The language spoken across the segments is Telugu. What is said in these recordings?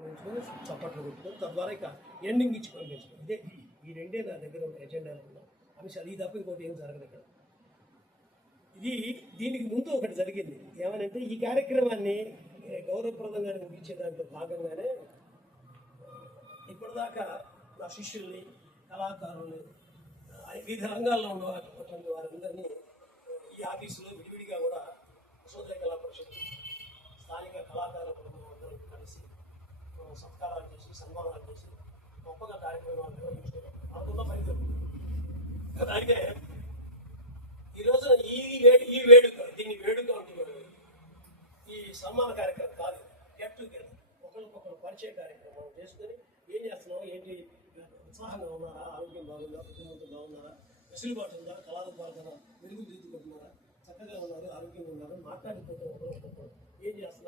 పంపించుకొని చప్పట్లు కొట్టుకొని తద్వారా ఇక ఎండింగ్ ఇచ్చి పంపించుకోండి ఇదే ఈ రెండే నా దగ్గర ఉన్న ఎజెండా ఉన్న అంశాలు ఇది తప్ప ఇంకోటి ఏం జరగదు ఇక్కడ. ఇది దీనికి ముందు ఒకటి జరిగింది. ఏమనంటే ఈ కార్యక్రమాన్ని ఏ, గౌరవప్రదంగా ముగించే దాంట్లో భాగంగానే ఇప్పటిదాకా నా శిష్యుల్ని కళాకారుల్ని వివిధ రంగాల్లో ఉన్నటువంటి వారందరినీ ఈ ఆఫీసులో విడివిడిగా కూడా సోదర కళా పరిషత్ స్థానిక కళాకారుల మనం సత్కారాలు చేసి సన్మానాలు చేసి గొప్పగా కార్యక్రమాలు నిర్వహించుకున్నాం అనుకున్న ఫలితం అయితే ఈ రోజు ఈ వేడు ఈ వేడుక దీన్ని వేడుక అంటున్నారు ఈ సన్మాన కార్యక్రమం కాదు. గెట్ టుగెదర్ ఒకరికొకరు పరిచయ కార్యక్రమం చేసుకొని ఏం చేస్తున్నావు? ఏంటి? ఉత్సాహంగా ఉన్నారా? ఆరోగ్యం బాగుందా? కుటుంబంతో బాగున్నారా? వెసులుబాటు ఉందా? కళారూపాలు వెలుగు మెరుగుదిద్దుకుంటున్నారా చక్కగా ఉన్నారు ఆరోగ్యంగా ఉన్నారు మాట్లాడుకుంటూ ఒకరు ఏం చేస్తారు?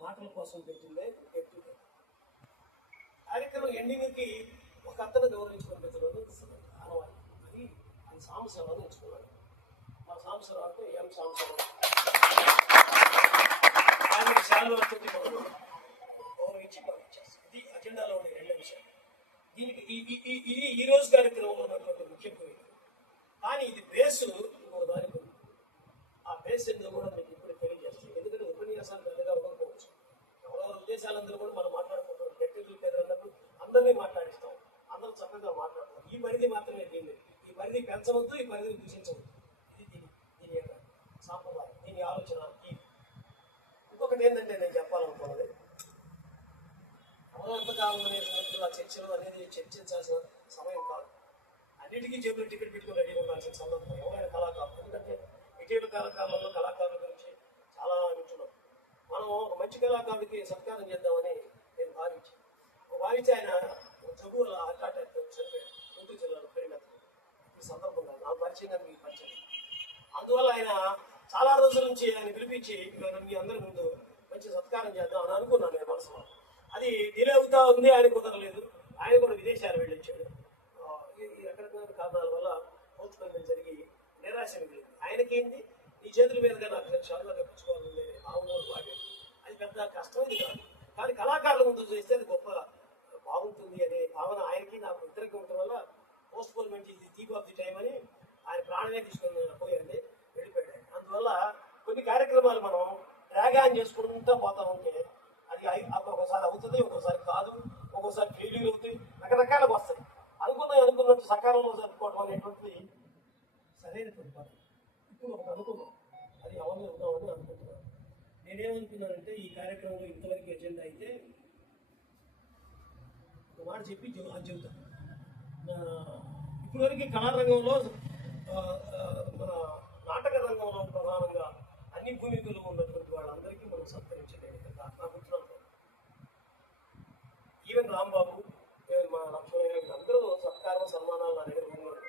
మాటల కోసం పెట్టిందే గెట్ కార్యక్రమం ఎండింగ్కి ఒక అతను గౌరవించుకొని పెట్టడం ఆనవాయి అది ఆయన సాంబశివరావు ఎంచుకున్నాడు మా సాంబశివరావు అంటే ఎం సాంబశివరావు? ఆయన శాల్వస్తుంది గౌరవించి పంపించేస్తాం ఇది అజెండాలో ఉండే రెండో విషయం. దీనికి ఈ ఇది ఈ రోజు కార్యక్రమంలో ఉన్నటువంటి ముఖ్యమైన కానీ ఇది బేసు ఇంకో దానికి ఉంది. ఆ బేస్ ఎందుకు కూడా మీకు ఇప్పుడు తెలియజేస్తాను ఎందుకంటే ఉపన్యాసాలు పెద్దగా ఇవ్వకపోవచ్చు అందరూ కూడా మనం మాట్లాడుకుంటాం. వ్యక్తులు పెద్దన్నప్పుడు అందరినీ మాట్లాడిస్తాం. అందరూ చక్కగా మాట్లాడతాం. ఈ పరిధి మాత్రమే దీన్ని. ఈ పరిధి పెంచవద్దు ఈ పరిధిని దూషించవద్దు. ఇది దీని దీని యొక్క సాంప్రదాయం దీని ఆలోచన ఈ ఇంకొకటి ఏంటంటే నేను చెప్పాలనుకున్నది. అమలంతకాలం అనేటువంటి ఆ చర్చలు అనేది చర్చించాల్సిన సమయం కాదు. అన్నిటికీ జేబులో టికెట్ పెట్టుకుని రెడీ ఉండాల్సిన సందర్భం ఎవరైనా కళాకారులు ఎందుకంటే ఇటీవల కళాకారులలో కళాకారులు మనం ఒక మంచి కళాకారుడికి సత్కారం చేద్దామని నేను భావించాను భావించి ఆయన చదువుల ఆటాట చనిపోయాడు గుంటూరు జిల్లాలో పెరిగినప్పుడు ఈ సందర్భంగా నా పరిచయం మీకు పరిచయం. అందువల్ల ఆయన చాలా రోజుల నుంచి ఆయన పిలిపించి మీ అందరి ముందు మంచి సత్కారం చేద్దాం అని అనుకున్నాను నేను మనసులో. అది డిలే అవుతా ఉంది ఆయన కుదరలేదు. ఆయన కూడా విదేశాలు వెళ్ళొచ్చాడు. ఈ రకరకాల కారణాల వల్ల పోతుపల్లి జరిగి నిరాశ మిగిలింది. ఆయనకేంటి ఈ చేతుల మీదుగా నాకు చాలా తప్పించుకోవాలని భావన వాడి పెద్ద కష్టమైంది కాదు. కానీ కళాకారుల ముందు చేస్తే అది గొప్ప బాగుంటుంది అనే భావన ఆయనకి నాకు ఇద్దరికి ఉండటం వల్ల పోస్ట్ పోన్మెంట్ ఇది దీప్ ఆఫ్ ది టైం అని ఆయన ప్రాణమే తీసుకుని పోయండి వెళ్ళిపోయాడు అందువల్ల కొన్ని కార్యక్రమాలు మనం డ్రాగ్ ఆన్ చేసుకుంటూ పోతా ఉంటే అది అయి- అప్పుడు అవుతుంది ఒక్కోసారి కాదు ఒక్కోసారి ఫెయిల్యూర్ అవుతాయి రకరకాలుగా వస్తాయి. అనుకున్నాయి అనుకున్నట్టు సకాలంలో జరుపుకోవడం అనేటువంటిది సరైనటువంటి పద్ధతి ఇప్పుడు ఒకటి అనుకున్నాం అది అమలు అవుతామని అనుకుంటున్నాను నేనేమనుకున్నానంటే ఈ కార్యక్రమంలో ఇంతవరకు ఎజెండా అయితే ఒక మాట చెప్పి అది చెబుతాను ఇప్పటివరకు కళారంగంలో మన నాటక రంగంలో ప్రధానంగా అన్ని భూమికలు ఉన్నటువంటి వాళ్ళందరికీ మనం సత్కరించలేదు కదా నా ఈవెన్ రాంబాబు ఏ, మా లక్ష్మయ్య అందరూ సత్కారం సన్మానాలు నా దగ్గర ఉన్నారు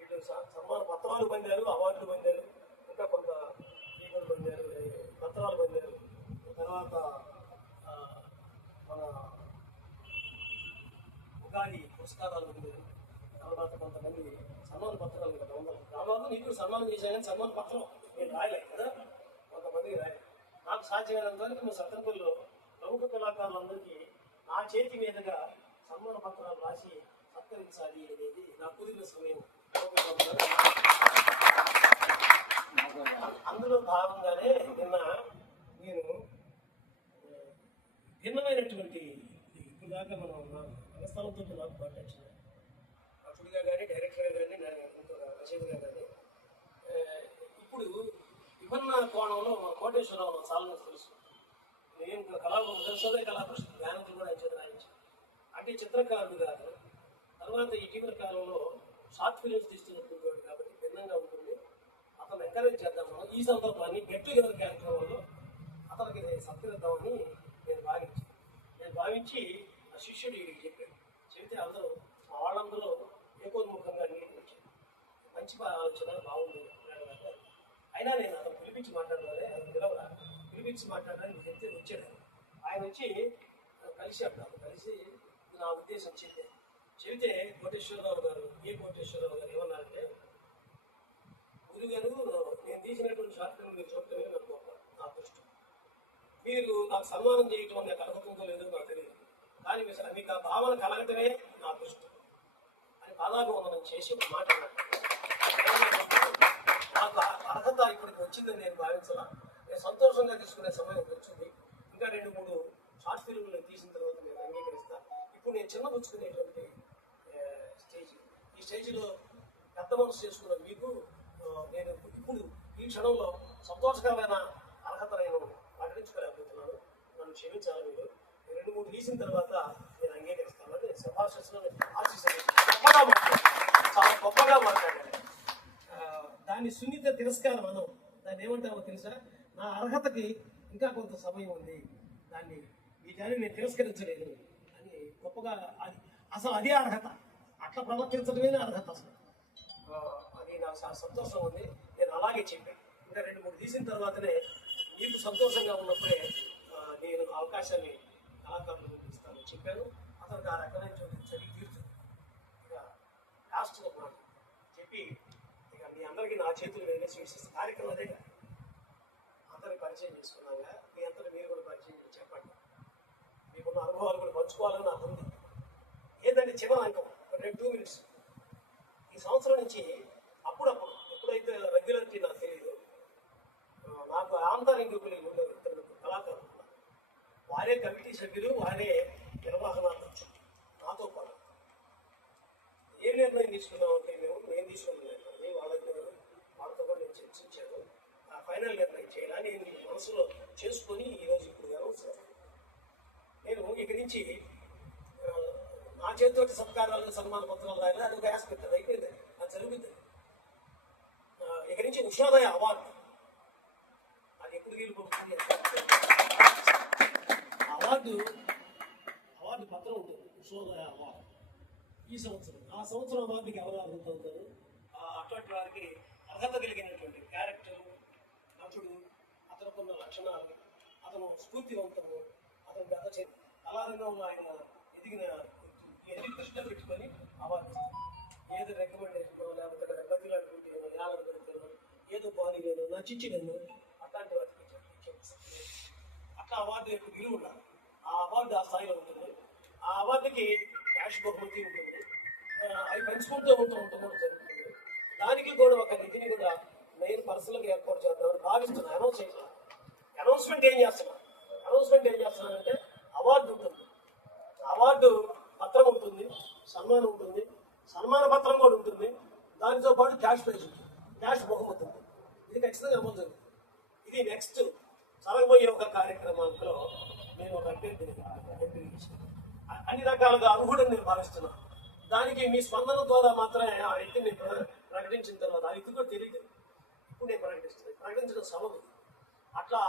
వీళ్ళు సన్మాన పత్రాలు పొందారు అవార్డులు పొందారు ఇంకా కొంత ఈగలు పొందారు పత్రాలు పొందారు. తర్వాత మన ఉగాది పురస్కారాలు తర్వాత కొంతమంది సన్మాన పత్రాలు కదా వందలు రాబాబు నీకు సన్మానం చేశాను కానీ సన్మాన పత్రం నేను రాయలే కదా? కొంతమంది రాయలే నాకు సాధ్యమైనంత వరకు మీ సత్రంపల్లిలో ప్రముఖ కళాకారులందరికీ నా చేతి మీదుగా సన్మాన పత్రాలు రాసి సత్కరించాలి అనేది నా కుదిరిన సమయం. అందులో భాగంగానే నిన్న భిన్నమైనటువంటి ఇప్పుడు దాకా మనం రంగస్థలంతో నాకు మాట్లాడించిన అప్పుడుగా కానీ డైరెక్టర్గా కానీ ఇంకొక రచయితగా కానీ ఇప్పుడు విభిన్న కోణంలో మన కోటేశ్వరరావు చాలా తెలుసు. నేను కళా తెలుసదే కళాకృష్ణ పరిషత్ జ్ఞానంతో కూడా చేత రాయించాను. అంటే చిత్రకారుడుగా తర్వాత ఇటీవల కాలంలో షార్ట్ ఫిలిమ్స్ తీస్తున్నటువంటి కాబట్టి భిన్నంగా ఉంటుంది. అతను ఎంకరేజ్ చేద్దాం మనం. ఈ సందర్భాన్ని గెట్ టుగెదర్ కార్యక్రమంలో అతనికి సత్కరిద్దామని నేను భావించాను నేను భావించి ఆ శిష్యుడు వీడికి చెప్పాడు. చెబితే అందరూ మా వాళ్ళందరూ ఏకోన్ముఖంగా నీటికి వచ్చారు. మంచి ఆలోచన బాగుంది అయినా నేను అతను పిలిపించి మాట్లాడాలి అతను పిలవరా పిలిపించి నేను చెప్తే వచ్చాడు ఆయన. వచ్చి కలిసి అన్నాడు కలిసి నా ఉద్దేశం చెప్పే చెబితే కోటేశ్వరరావు గారు ఏ కోటేశ్వరరావు గారు ఏమన్నారంటే గురుగారు నేను తీసినటువంటి షార్ట్ ఫిల్మ్ మీరు చూడటమే నాకు గొప్ప నా దృష్టి మీరు నాకు సన్మానం చేయటం అనే కలగతుందో లేదో నాకు తెలియదు. కానీ మీ- మీకు ఆ భావన కలగటమే నా అదృష్టం. అని పాదాభివందనం చేసి ఒక మాట నాకు అర్హత ఇప్పటికి వచ్చిందని నేను భావించాల. నేను సంతోషంగా తీసుకునే సమయం వచ్చింది. ఇంకా రెండు మూడు షార్ట్ ఫిల్మ్లు నేను తీసిన తర్వాత నేను అంగీకరిస్తా. ఇప్పుడు నేను చిన్న పుచ్చుకునేటువంటి స్టేజ్. ఈ స్టేజ్లో పెద్ద మనసు చేసుకున్న మీకు నేను ఇప్పుడు ఈ క్షణంలో సంతోషకరమైన అర్హత నేను ప్రకటించుకోలేకపోతున్నాను నన్ను క్షమించాలి మీరు. రెండు మూడు తీసిన తర్వాత నేను అంగీకరిస్తాను. అని శభాషస్సులను ఆశిస్తాను. గొప్పగా చాలా గొప్పగా మాట్లాడాను దాన్ని సున్నిత తిరస్కారం అనం. దాన్ని ఏమంటామో తెలుసా? నా అర్హతకి ఇంకా కొంత సమయం ఉంది. దాన్ని ఈ దాన్ని నేను తిరస్కరించలేదు అని గొప్పగా అది అసలు అదే అర్హత. అట్లా ప్రవర్తించడమే అర్హత అసలు. అది నాకు చాలా సంతోషం ఉంది. నేను అలాగే చెప్పాను. ఇంకా రెండు మూడు తీసిన తర్వాతనే నీకు సంతోషంగా ఉన్నప్పుడే నేను అవకాశాన్ని కళాకారులు చూపిస్తానని చెప్పాను అతనికి ఆ రకమైనటువంటి చదివి తీరుతుంది ఇక లాస్ట్ కూడా చెప్పి ఇక మీ అందరికీ నా చేతులు నేనే స్వీట్స్ కార్యక్రమం అదే కదా. అందరికి పరిచయం చేసుకున్నాగా మీ అందరూ మీరు కూడా పరిచయం చేసి చెప్పండి. మీకున్న అనుభవాలు కూడా పంచుకోవాలని నాకు ఉంది. ఏంటంటే చివరి అంకం? ఒక రెండు టూ మినిట్స్ ఈ సంవత్సరం నుంచి అప్పుడప్పుడు ఎప్పుడైతే రెగ్యులర్ నాకు నాకు ఆంతరంగికులు ఇద్దరు కళాకారులు వారే కమిటీ సభ్యులు వారే నిర్వహణ అధ్యక్షులు నాతో పాటు. ఏ నిర్ణయం తీసుకున్నాం అంటే మేము నేను తీసుకున్న నిర్ణయం. వాళ్ళకి వాళ్ళతో కూడా నేను చర్చించాను. ఆ ఫైనల్ నిర్ణయం చేయాలని నేను మనసులో చేసుకొని ఈరోజు ఇప్పుడు అనౌన్స్ చేస్తాను నేను ఇక్కడి నుంచి నా చేతితో సత్కారాలు సన్మాన పత్రాలు రాయాలి అది ఒక ఆస్పెక్ట్ అది అయిపోయింది. అది జరుగుతుంది. ఇక్కడి నుంచి ఉషోదయ అవార్డు. అవార్డు అవార్డు పత్రం ఉంటుంది ఉషోదయ అవార్డు. ఈ సంవత్సరం ఆ సంవత్సరం అవార్డుకి ఎవరు అర్హత అవుతారు? ఆ అటువంటి వారికి అర్హత కలిగినటువంటి క్యారెక్టర్ నటుడు అతనుకున్న లక్షణాలు అతను స్ఫూర్తివంతము అతను గత చే- కళారంగంలో ఆయన ఎదిగిన ఎన్ని దృష్టిలో పెట్టుకొని అవార్డు ఏదో రికమెండేషన్ లేకపోతే బతిలాడుకుంటే యాలను ఏదో బాగాలేదు నచ్చించలేను అట్లా అవార్డు యొక్క విలువ ఉండాలి. ఆ అవార్డు ఆ స్థాయిలో ఉంటుంది. ఆ అవార్డుకి క్యాష్ బహుమతి ఉంటుంది. అవి పెంచుకుంటూ ఉంటూ ఉంటుంది జరుగుతుంది. దానికి కూడా ఒక నిధిని కూడా నేను పర్సనల్గా ఏర్పాటు చేద్దామని భావిస్తున్నాను. అనౌన్స్ చేసిన అనౌన్స్మెంట్ ఏం చేస్తున్నా? అనౌన్స్మెంట్ ఏం చేస్తున్నానంటే అవార్డు ఉంటుంది. అవార్డు పత్రం ఉంటుంది. సన్మానం ఉంటుంది. సన్మాన పత్రం కూడా ఉంటుంది. దానితో పాటు క్యాష్ ప్రైజ్ ఉంటుంది. క్యాష్ బహుమతి ఉంటుంది. ఇది ఖచ్చితంగా అమలు జరుగుతుంది. ఇది నెక్స్ట్ జరగబోయే ఒక కార్యక్రమాల్లో నేను ఒక అభ్యర్థిని అన్ని రకాలుగా అర్హుడని నేను భావిస్తున్నాను. దానికి మీ స్పందన ద్వారా మాత్రమే ఆ వ్యక్తిని ప్రకటించిన తర్వాత ఆ వ్యక్తి కూడా తెలియదు. ఇప్పుడు నేను ప్రకటిస్తున్నాను. ప్రకటించడం సబబు అట్లా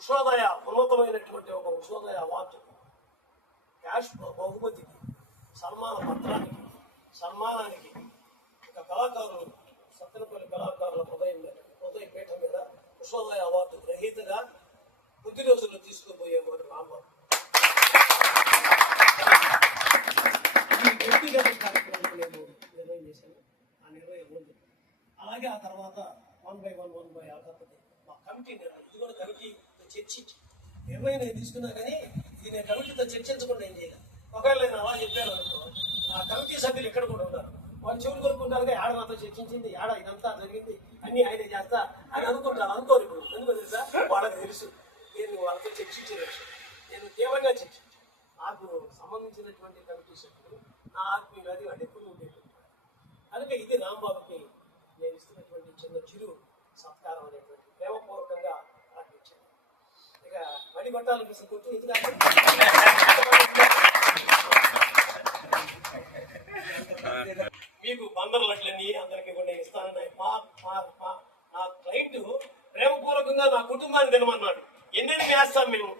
ఉషోదయ ఉన్నతమైనటువంటి ఒక ఉషోదయ అవార్డు క్యాష్ బహుమతికి సన్మాన పత్రానికి సన్మానానికి ఒక కళాకారులు సత్తెనపల్లి కళాకారుల హృదయం మీద హృదయ పీఠం మీద ఉషోదయ అవార్డు గ్రహీత కొద్ది రోజుల్లో తీసుకుపోయేవాడు రాంబాబు ఈ వ్యక్తిగత కార్యక్రమాలు నేను నిర్ణయం చేశాను. ఆ నిర్ణయం ఉంది. అలాగే ఆ తర్వాత one by one one by ఆధారపడి మా కమిటీ నిర్ణయం. ఇది కూడా కమిటీ చర్చించి నిర్ణయం నేను తీసుకున్నా కానీ ఇది నేను కమిటీతో చర్చించకుండా ఏం చేయాలి? ఒకవేళ నేను అలా చెప్పాను అనుకో ఆ కమిటీ సభ్యులు ఎక్కడ కూడా ఉంటారు వాళ్ళు చెవులు కొనుక్కుంటారు ఏడ మాతో చర్చించింది ఏడ ఇదంతా జరిగింది అన్ని ఆయనే చేస్తా అని అనుకుంటారు అనుకోరు ఇప్పుడు. ఎందుకు తెలుసా? వాళ్ళకి తెలుసు. నేను వాళ్ళతో చర్చించిన విషయం నేను తీవ్రంగా చర్చించాను నాకు సంబంధించినటువంటి కమిటీ సభ్యులు నా ఆత్మీయులది అది వాడు ఎప్పుడు ఉండేటువంటి కనుక ఇది రాంబాబుకి నేను ఇస్తున్నటువంటి చిన్న చిరు సత్కారం అనేటువంటి ప్రేమపూర్వకంగా ప్రకటించాను ఇక మడి పట్టాలని గుర్తు ఎందుకంటే మీకు బందర్లట్లన్నీ అందరికీ కూడా నేను ఇస్తానని మా మా నా క్లయింట్ ప్రేమపూర్వకంగా నా కుటుంబాన్ని తినమన్నాడు. చేస్తాం మేము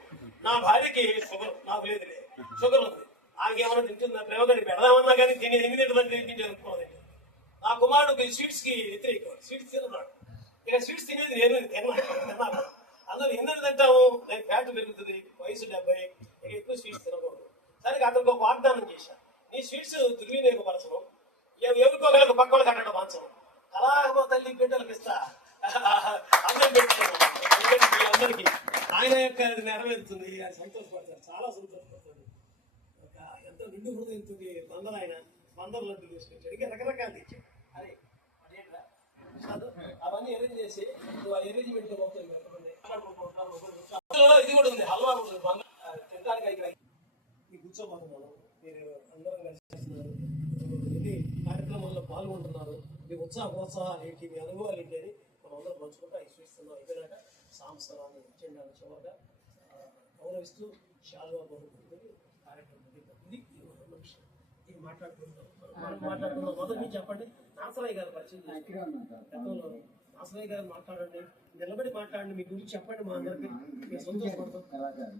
నా భార్యకి షుగర్ నాకు లేదులే షుగర్ ఉంది ఆమెకి ఏమైనా తింటుందా ప్రేమగా పెడదామన్నా కానీ తిని ఎన్ని తింటుందంటే తింటే నా కుమారుడు స్వీట్స్కి వ్యతిరేకం స్వీట్స్ తిన్నాడు ఇక స్వీట్స్ తినేది నేను తిన్నాను అందరూ ఎందుకు తింటాము నేను ఫ్యాట్ పెరుగుతుంది వయసు డెబ్బై ఇక ఎక్కువ స్వీట్స్ తినకూడదు సరే అతనికి ఒక వాగ్దానం చేశా నీ స్వీట్స్ దుర్వినియోగపరచడం ఎవరికో ఎవరికోగలకు పక్క వాళ్ళకి కట్టడం మంచం కళాహమ తల్లి బిడ్డలకు ఇస్తా అందరం పెట్టుకున్నాం అందరికీ అందరికీ. ఆయన యొక్క నెరవేరుతుంది. ఆయన సంతోషపడతారు. చాలా సంతోషపడతాడు ఒక ఎంత నిండు హృదయంతో బందరు ఆయన బందర్ లడ్డు తీసుకొచ్చాడు ఇంకా రకరకాలు తెచ్చాడు అరే అదేంట్రా? అవన్నీ అరేంజ్ చేసి నువ్వు ఆ అరేంజ్మెంట్లో మొత్తం ఇది కూడా ఉంది. హల్వా కూడా ఉంది బందర్ తినడానికి ఇక్కడ ఈ కూర్చోబోతున్నాను మీరు అందరం కలిసి కార్యక్రమంలో పాల్గొంటున్నారు. మీ ఉత్సాహ ప్రోత్సాహాలు ఏంటి? మీ అనుభవాలు ఏంటి అని పంచుకుంటూ. ఇస్తున్నాం అయిపోయినాక సాంస్కరాన్ని ఇచ్చేయండి చివరిగా గౌరవిస్తూ శాలువా బహుమతి కార్యక్రమం ఇది ఒక విషయం. ఇది మనం మాట్లాడుతున్నాం మొదటి నుంచి చెప్పండి. నాసరాయ్ గారు పరిచయం. గతంలో నాసరాయ్ గారు మాట్లాడండి. నిలబడి మాట్లాడండి. మీ గురించి చెప్పండి మా అందరికి. సంతోషపడతాం.